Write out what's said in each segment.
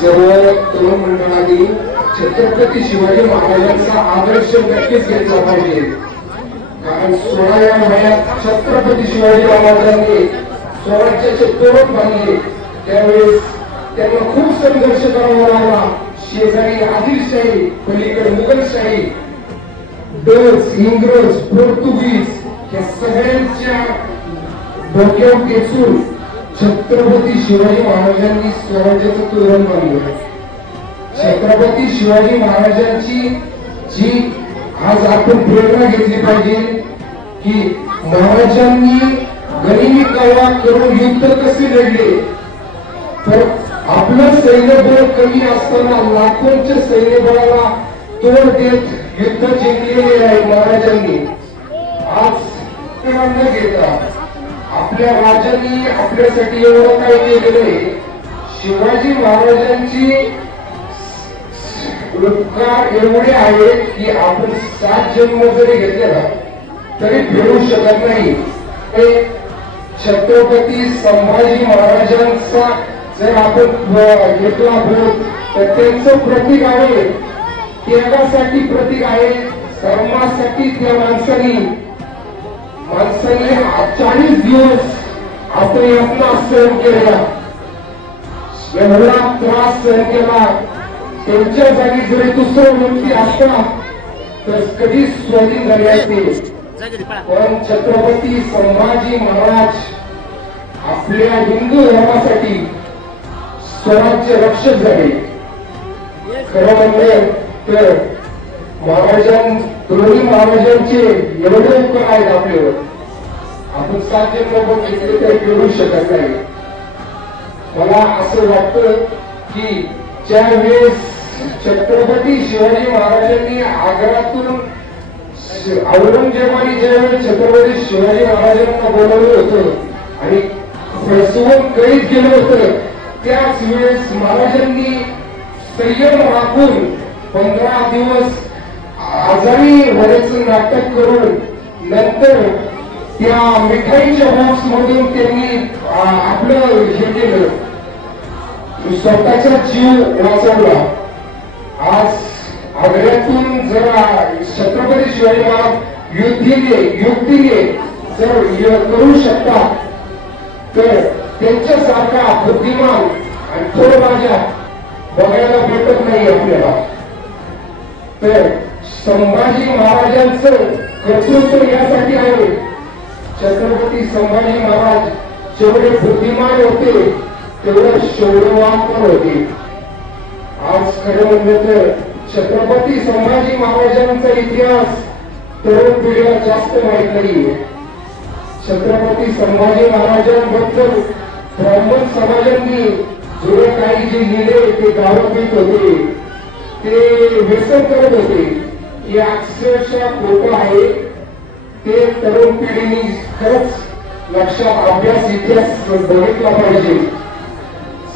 सर्व तरुण मंडळांनी छत्रपती शिवाजी महाराजांचा आदर्श नक्कीच घेतला पाहिजे। कारण 16व्या महिन्यात छत्रपती शिवाजी महाराजांनी स्वराज्याचे तोरण बांधले, त्यावेळेस त्यांना खूप संघर्ष करावा लागला। शेजारी आदिलशाही, पलीकडे मुघलशाही, डच, इंग्रज, पोर्तुगीज या सगळ्यांच्या डोक्यावर टेचून छत्रपती शिवाजी महाराजांनी स्वराज्याचं तोरण बांधलं। छत्रपती शिवाजी महाराजांची जी आज आपण प्रेरणा घेतली पाहिजे की महाराजांनी गनिमी कावा करून युद्ध कसे लढले, तर आपलं सैन्यबळ कमी असताना लाखोंच्या सैन्यबळाला तोड देत युद्ध जिंकलेले आहे महाराजांनी। आज न घेता आपल्या राजांनी आपल्यासाठी एवढं काही केलेलं आहे। शिवाजी महाराजांची उपकार एवढे आहेत की आपण 7 जन्म जरी घेतले ना तरी फेडू शकत नाही। छत्रपती संभाजी महाराजांचा जर आपण घेतला बोध तर त्यांचं प्रतीक आहे, त्यागासाठी प्रतीक आहे, धर्मासाठी त्या माणसाने 40 दिवस आपण यातना सहन केला, एवढा त्रास सहन केला। त्यांच्या जागी जरी दुसरा व्यक्ती असता तर कधी स्वाधीन झाले असते, पण छत्रपती संभाजी महाराज आपल्या हिंदू धर्मासाठी स्वराज्य रक्षक झाले। खरं म्हणले तर दोन्ही महाराजांचे एवढे उपकार आहेत आपल्यावर, आपण 7 जन्म घेतले तरी फेडू शकत नाही। मला असं वाटतं की ज्या वेळेस छत्रपती शिवाजी महाराजांनी आग्र्यातून औरंगजेबाने ज्यावेळेस छत्रपती शिवाजी महाराजांना बोलवलं होतं आणि फसवून कैद केलं होतं, त्याच वेळेस महाराजांनी संयम राखून 15 दिवस आजारी होण्याचं नाटक करून नंतर त्या मिठाईच्या बॉक्स मधून त्यांनी आपलं हे केलं, स्वतःचा जीव वाचवला। आज आग्र्यातून जर छत्रपती शिवाजी महाराज युक्तीने जर करू शकतात तर त्यांच्यासारखा बुद्धिमान आणि थोर राजा बघायला भेटत नाही आपल्याला। तर संभाजी महाराजांचं कर्तृत्व यासाठी आहे, छत्रपती संभाजी महाराज जेवढे बुद्धिमान होते तेवढे शौर्यवान पण होते। आज खरं म्हणलं तर छत्रपती संभाजी महाराजांचा इतिहास तरुण पिढीला जास्त माहीत नाहीये। छत्रपती संभाजी महाराजांबद्दल ब्राह्मण समाजांनी जुने काही जे लिहिले ते दारू पीत होते, ते व्यसन करत होते, हे अक्षरशः खोटं आहे। ते तरुण पिढीने खरंच लक्षात अभ्यास इतिहास बघितला पाहिजे।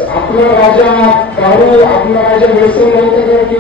आपला राजा दारू, आपला राजा व्यसन नव्हतं